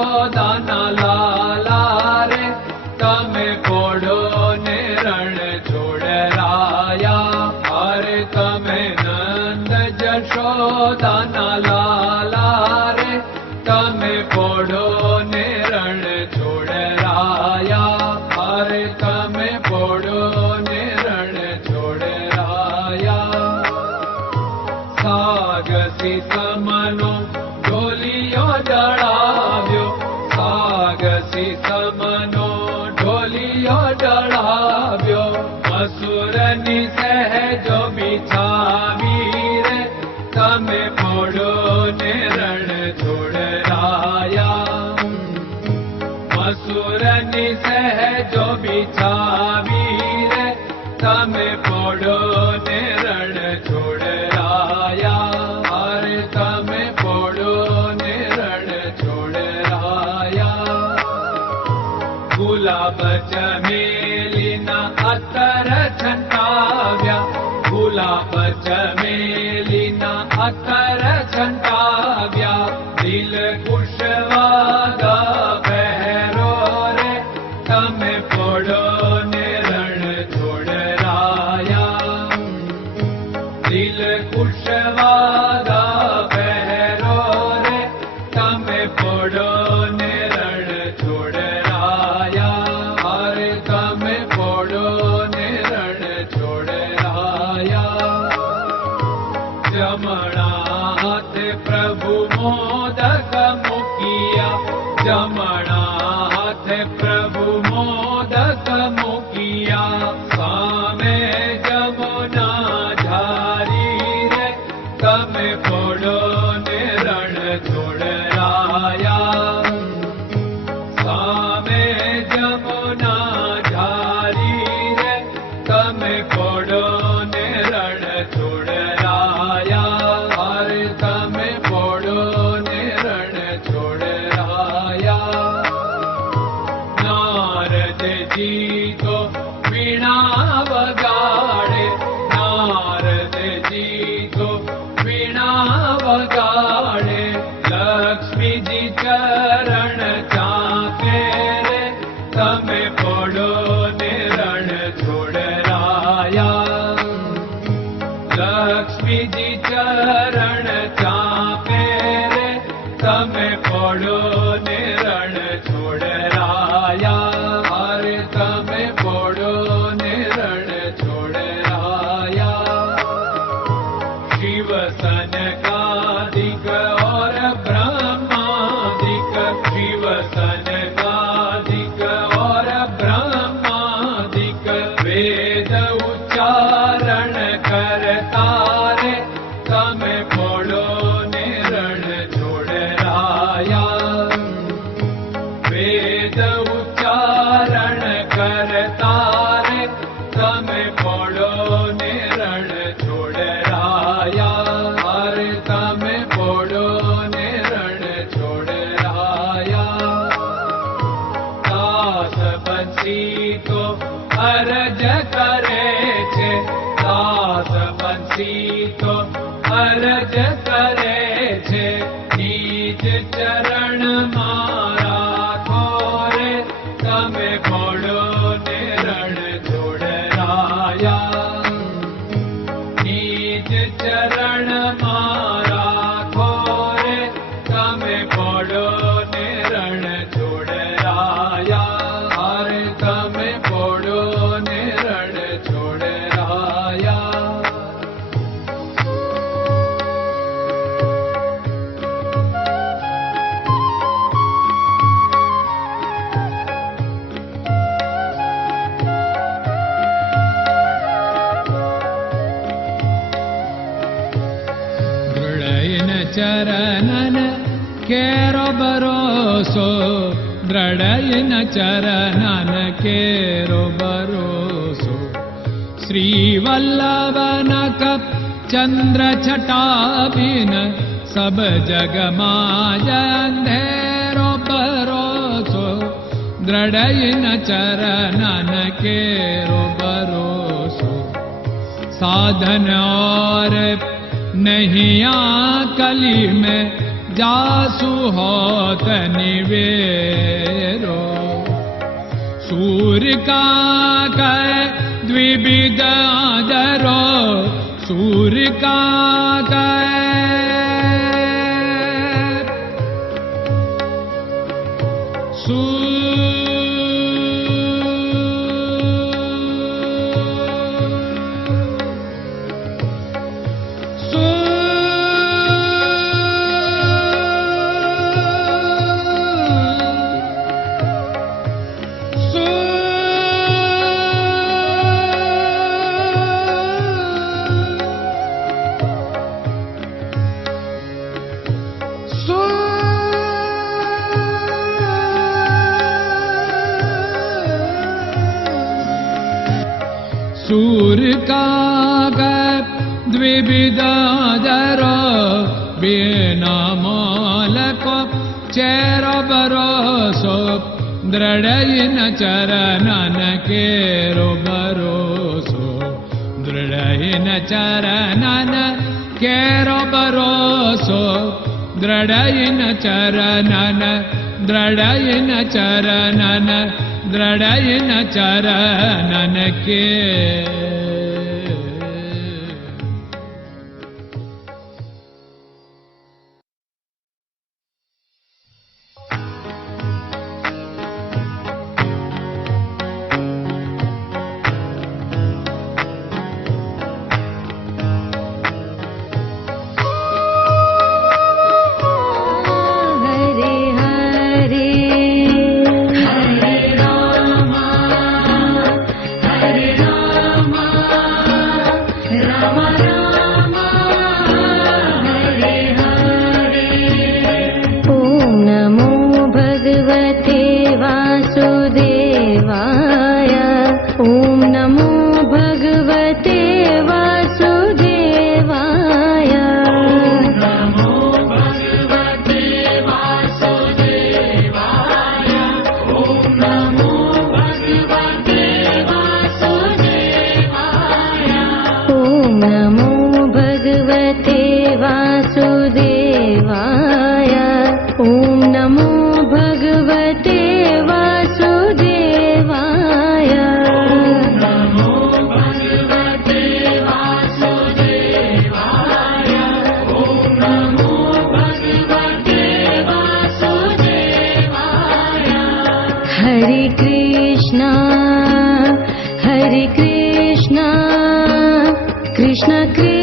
જશોદાના લાલા રે તમે પોડો ને રણ છોડરાયા. અરે તમે નંદ જશોદાના લાલા રે તમે પોડો ને રણ છોડરાયા. અરે તમે પોડો ને રણ છોડરાયા. સાગસી સમનો ઢોલિયો ડળાવ્યો, સાગસી સમનો ઢોલિયો ડળાવ્યો. મસૂરની સહેજો બિછાવી રે તમે પોડો ને રણ છોડરાયા. મસૂરની સહેજો બિછાવી રે તમે પોડો ને રણ છોડરાયા. અરે તમે પોડો ને રણ છોડરાયા. ગુલાબ ચમેલીના અત્તર છંટાવ્યા, ગુલાબ ચમેલીના અત્તર છંટાવ્યા. દિલ કુશવાદા પહેરો રે તમે પોડો ને રણ છોડરાયા. દિલ કુશવાદા પહેરો રે તમે પોડો ને રણ છોડરાયા. અરે તમે પોડો ને રણ છોડરાયા. જમણા હાથે પ્રભુ મોદક મૂકિયા, જમણા હાથે પ્રભુ મોદક મૂકિયા. સામે જમુના ઝારી રે તમે પોડો ને રણ છોડરાયા. સામે જમુના ઝારી રે તમે પોડો ને રણ છોડરાયા. અરે તમે પોડો ને રણ છોડરાયા. નારદજી તો વીણા વગાડે, નારદજી તો વીણા વગાડે. લક્ષ્મીજી ચરણ ચાકે રે તમે પોડો ને રણ છોડરાયા. લક્ષ્મીજી ચરણ ચાપે રે તમે પોડો ને રણ છોડરાયા. અરે તમે પોડો ને રણ છોડરાયા. શિવ સનકાદિક और ब्रह्मादिक, शिव सनकादिक और ब्रह्मादिक. वेद उच्चारण करता रे તમે પોડો ને રણ છોડરાયા. વેદ ઉચ્ચારણ કરતા રે તમે પોડો ને રણ છોડરાયા. અરે તમે પોડો ને રણ છોડરાયા. દાસ બંસી તો અરજ કરે છે, દાસ બંસી તો અરજ કરે છે. નીચ ચરણ મારા ખોરે તમે પોડો ને રણ છોડરાયા. નીચ ચરણ મારા ખોરે તમે પોડો ને રણ છોડરાયા. અરે તમે પોડો ને રણ છોડરાયા. ચરણન કેરો ભરોસો, દ્રઢયન ચરણન કેરો ભરોસો. શ્રી વલ્લભન કપ ચંદ્ર છટાબિન સબ જગમાં અંધેરો ભરોસો. દ્રઢયન ચરણન કેરો ભરોસો. साधन और नहीं कली में जासु होत निवेरो। सूर्य का कै द्विविध आदरो, सूर्य का सूर्य का द्विविधादरो, बिना मोल को चेर भरोसो, दृढ़ चरणन केरो भरोसो, दृढ़ चरणन केरो भरोसो, दृढ़ चरणन, दृढ़ चरणन, दृढ़ चरणन के। Krishna Krishna